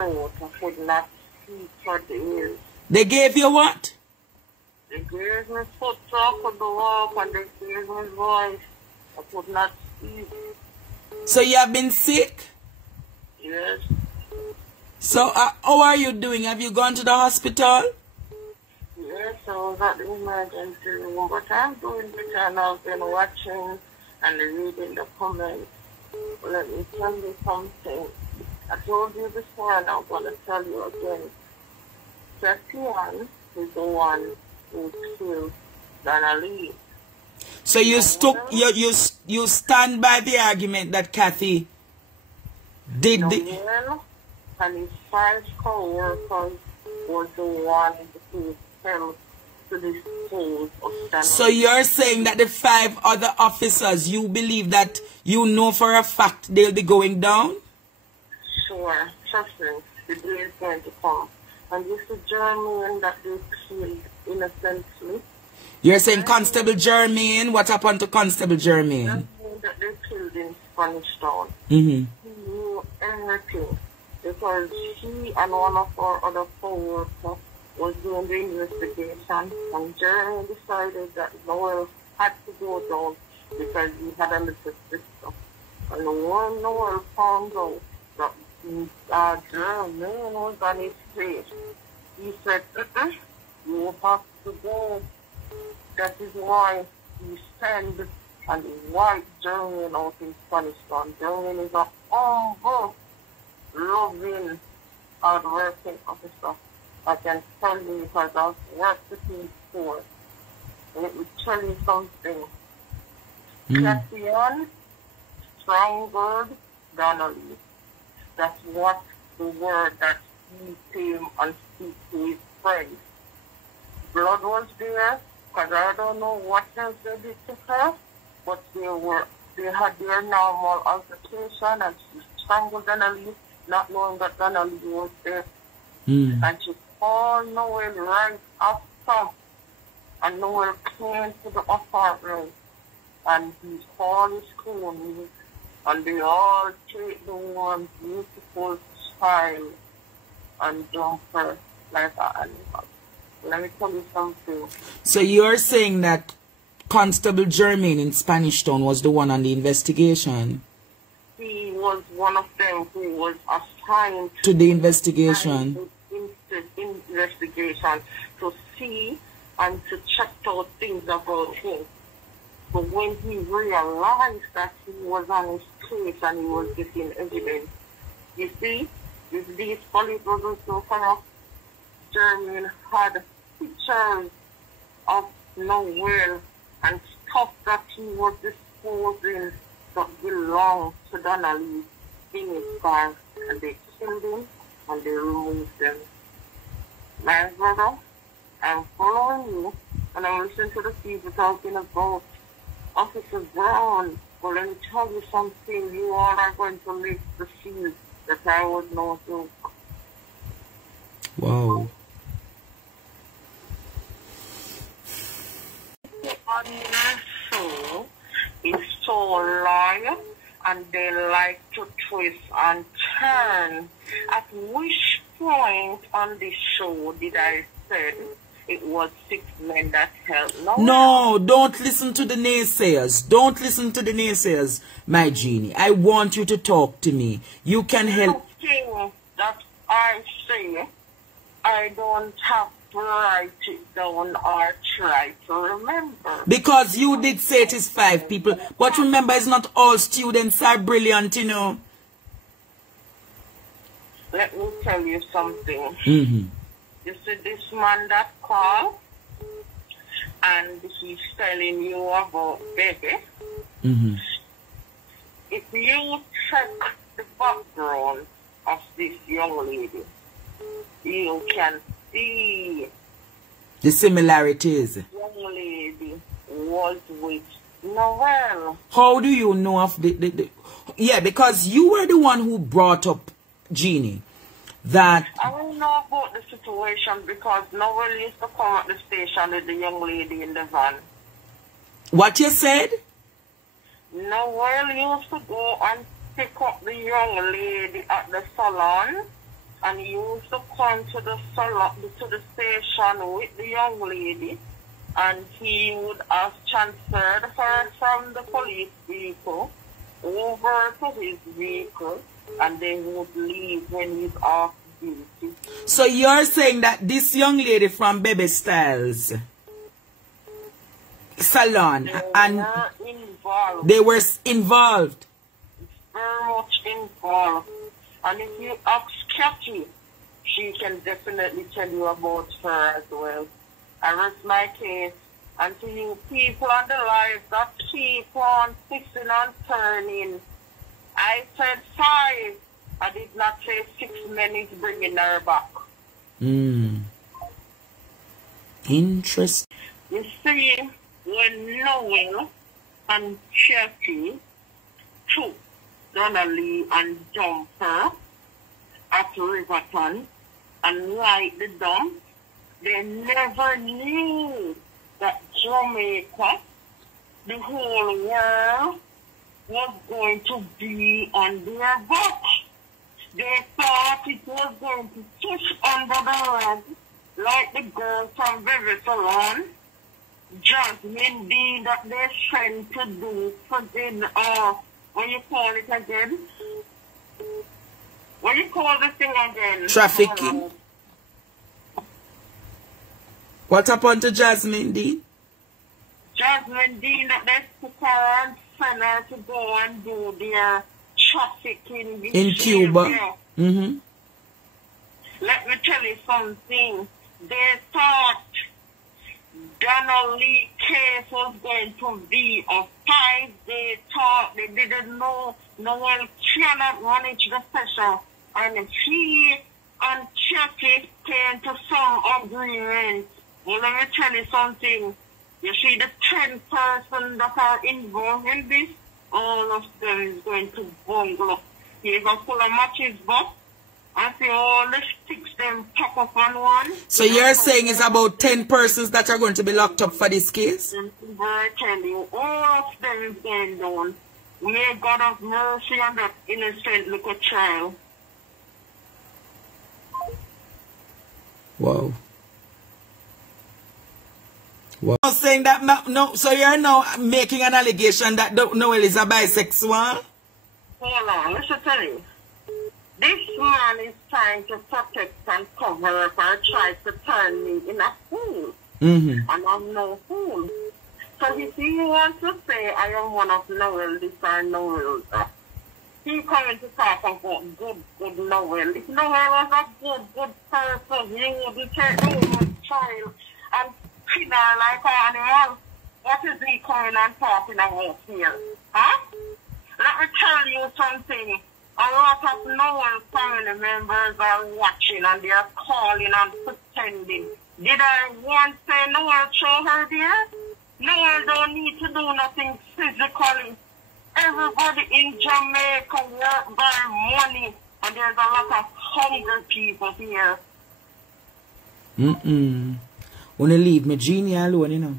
I could not speak for days. They gave you what? They gave me foot so I could walk, and they gave me voice. I could not speak. So you have been sick? Yes. So how are you doing? Have you gone to the hospital? Yes, I was at the emergency room, but I'm doing better, and I've been watching and reading the comments. Let me tell you something. I told you before, and I'm going to tell you again. Setian is the one who killed Donnelly. So you stand by the argument that Kathy did Noel and his 5 co-workers was the one who fell to the souls of Donnelly. So you're saying that the 5 other officers, you believe that you know for a fact they'll be going down? Sure, trust me, the day is going to come. And this is Jermaine that they killed innocently. You're saying Constable Jermaine? What happened to Constable Jermaine? That they killed in Spanish Town. Mm-hmm. He knew everything because he and one of our other co-workers was doing the investigation, and Jermaine decided that Noel had to go down because he had a little sister. And when Noel found out that Jermaine was on his face, he said, you have to go. That is why he sent and wiped Jermaine out in Spanish Town. Jermaine is a humble, loving, hard-working officer. I can tell you because I've worked with him before. Let me tell you something. Cassian strangled Donnelly. That's what the word that he came and speak to his friends. Blood was there, because I don't know what else they did to her, but they had their normal altercation, and she strangled Donnelly, not knowing that Donnelly was there. And she called Noel right after, and Noel came to the apartment, and he called his cronies, and they all take the one beautiful child and dump her like an animal. Let me tell you something. So you're saying that Constable Jermaine in Spanish Town was the one on the investigation? He was one of them who was assigned to the investigation. Investigation to see and to check out things about him. But when he realized that he was on his case and he was getting evidence, you see, if these police wasn't so far, Jermaine had pictures of Noel and stuff that he was disposing that belonged to Donnelly in his car, and they killed him and they removed them. My brother, I'm following you and I'm listening to the people talking about Officer Brown. But let me tell you something, you all are going to live to see that I was no joke. Wow. On your show is so loyal, and they like to twist and turn. At which point on this show did I say it was 6 men that helped? No, don't listen to the naysayers. Don't listen to the naysayers, my genie. I want you to talk to me. You can help. Nothing that I say, I don't have to write it down or try to remember. Because you did say it is 5 people. But remember, it's not all students are brilliant, you know. Let me tell you something. You see this man that called, and he's telling you about baby. If you check the background of this young lady, you can see the similarities. The young lady was with Noel. How do you know of the yeah, because you were the one who brought up Jeannie. That I don't know about the situation because Noel used to come at the station with the young lady in the van. What you said? Noel used to go and pick up the young lady at the salon and he used to come to the station with the young lady, and he would have transferred her from the police vehicle over to his vehicle, and they would leave when he's off duty. So you're saying that this young lady from Baby Styles salon they were involved. Very much involved. And if you ask Kathy, she can definitely tell you about her as well. I rest my case. And to you people on the live that keep on fixing and turning, I said 5. I did not say 6 minutes bringing her back. Interesting. You see, when Noel and Kathy took Donnelly and Jumper at Riverton and light the dump, they never knew that Jamaica, the whole world, was going to be on their back. They thought it was going to push under the rug like the girl from Very Salon, Jasmine D, that they sent to do something, what you call it again? What you call the thing again? Trafficking. What happened to Jasmine D? Jasmine D, that they took her and sent her to go and do their trafficking in Cuba. Mm-hmm. Let me tell you something. They thought Donnelly case was going to be a fight. They thought, they didn't know Noel cannot manage the session. And he and Chucky came to some agreement. Well, let me tell you something. You see the 10 persons that are involved in this, all of them is going to bungle. He's going to pull a matches box and see all the sticks them pop up on one. So you're saying it's about 10 persons that are going to be locked up for this case? I tell you, all of them is going down. May God have mercy on that innocent little child. Wow. Wow. I'm saying that no, so you're now making an allegation that Noel is a bisexual? Hold on, let me tell you. This man is trying to protect and cover up and tries to turn me in a fool. And I'm no fool. So if he wants to say I am one of Noel this or Noel that, he coming to talk about good Noel. If Noel was a good person, he wouldn't take the child and treat her like an animal. What is he coming and talking about here? Huh? Let me tell you something. A lot of Noel family members are watching and they are calling and pretending. Did I once say Noel show her there? Noel don't need to do nothing physically. Everybody in Jamaica work by money, and there's a lot of hungry people here. Wanna leave me genie alone, you know.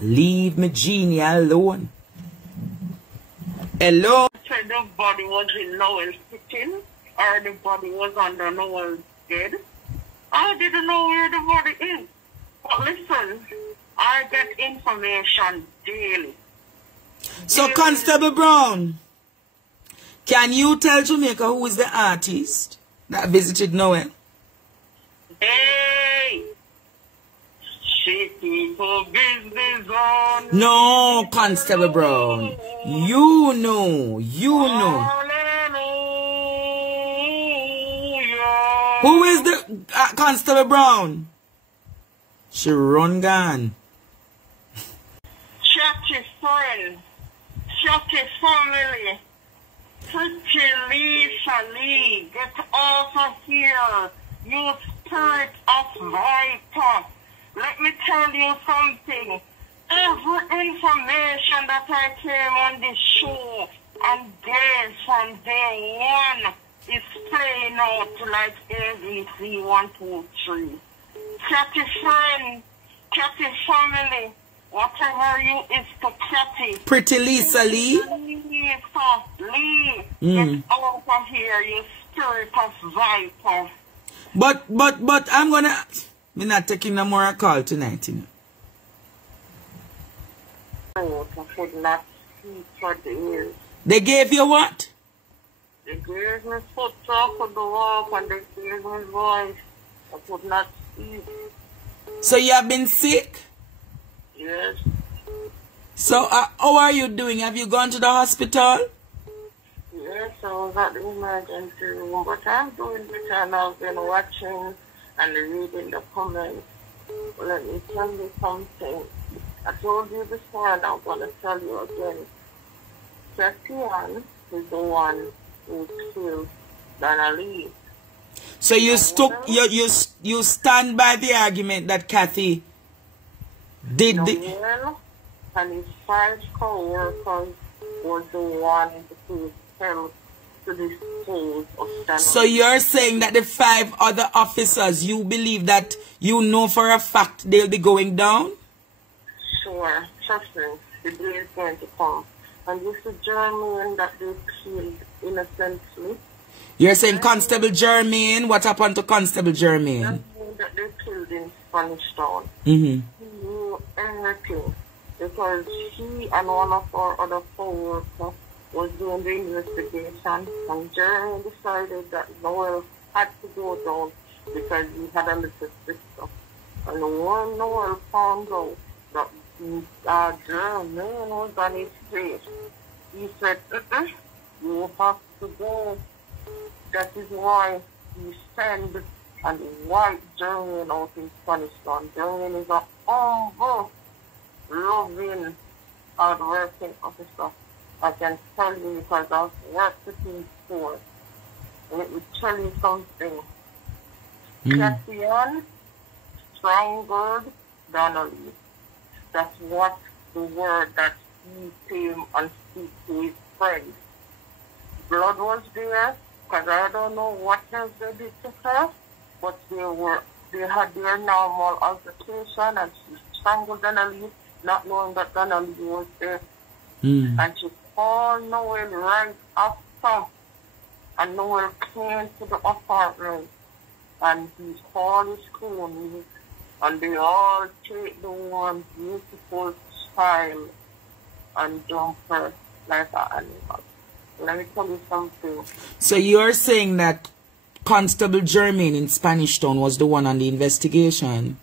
Leave me genie alone. Hello? So the body was in Noel's kitchen, or the body was under Noel's bed. I didn't know where the body is. But listen, I get information daily. So, Constable Brown, can you tell Jamaica who is the artist that visited Noel? Hey! She people business on. No, Constable Brown. You know. Hallelujah. Who is the Constable Brown? She run gone. Chatty friend. Chatty family. Pretty Lisa Lee. Get off of here. You spirit of viper. Let me tell you something. Every information that I came on this show and gave from day one is playing out like ABC 1, 2, 3. Catty friend, Catty family, whatever you is to Catty. Pretty Lisa Lee. Lisa Lee. Get out of here, you Spiritus Viper. But I'm gonna. We're not taking no more call tonight, you know. I could not see for the ears. They gave you what? They gave me foot so I could walk, and they gave me voice. I could not speak. So you have been sick? Yes. So how are you doing? Have you gone to the hospital? Yes, I was at the emergency room, but I'm doing better, and I've been watching and reading the comments. Let me tell you something. I told you before, and I'm going to tell you again. Christian is the one who killed Donna Lee. So you stand by the argument that Kathy did Noel and his 5 co-workers was the one who helped to dispose of Donna. So you're saying that the 5 other officers, you believe that you know for a fact they'll be going down? Sure, trust me, the day is going to come. And this is Jermaine that they killed innocently. You're saying Constable Jermaine? What happened to Constable Jermaine? Jermaine that they killed in Spanish Town. Mm-hmm. He knew everything because he and one of our other co-workers was doing the investigation, and Jermaine decided that Noel had to go down because he had a little sister. And when Noel found out that Jermaine was on his face, he said, you have to go. That is why he sent and white Jermaine out in Spanish Town. Jermaine is a humble, loving, hard-working officer. I can tell you because I've worked with him before. Let me tell you something. Christian strangled Donnelly. That's what the word that he came and speak to his friend. Blood was there, because I don't know what else they did to her, but they had their normal altercation, and she strangled Donnelly, not knowing that Donnelly was there. And she called Noel right after, and Noel came to the apartment, and he called his cronies, and they all take the one beautiful child and dump her like an animal. Let me tell you something. So you're saying that Constable Jermaine in Spanish Town was the one on the investigation?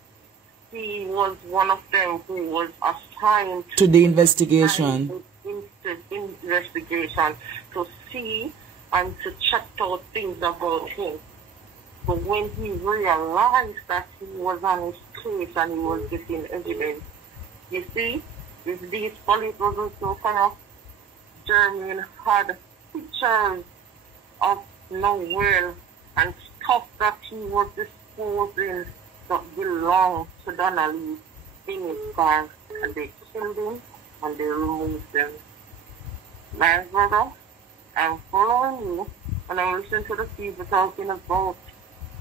He was one of them who was assigned to the investigation. Investigation to see and to check out things about him. But when he realized that he was on his case and he was getting evidence, you see, if these police was so kind of, Jermaine had pictures of Noel and stuff that he was disposing that belonged to Donnelly in his car, and they killed him and they removed them. My brother, I'm following you, and I'm listening to the people talking about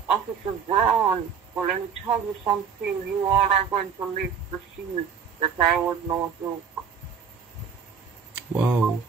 Officer Brown. Well, let me tell you something. You all are going to live to see that I was no joke. Wow.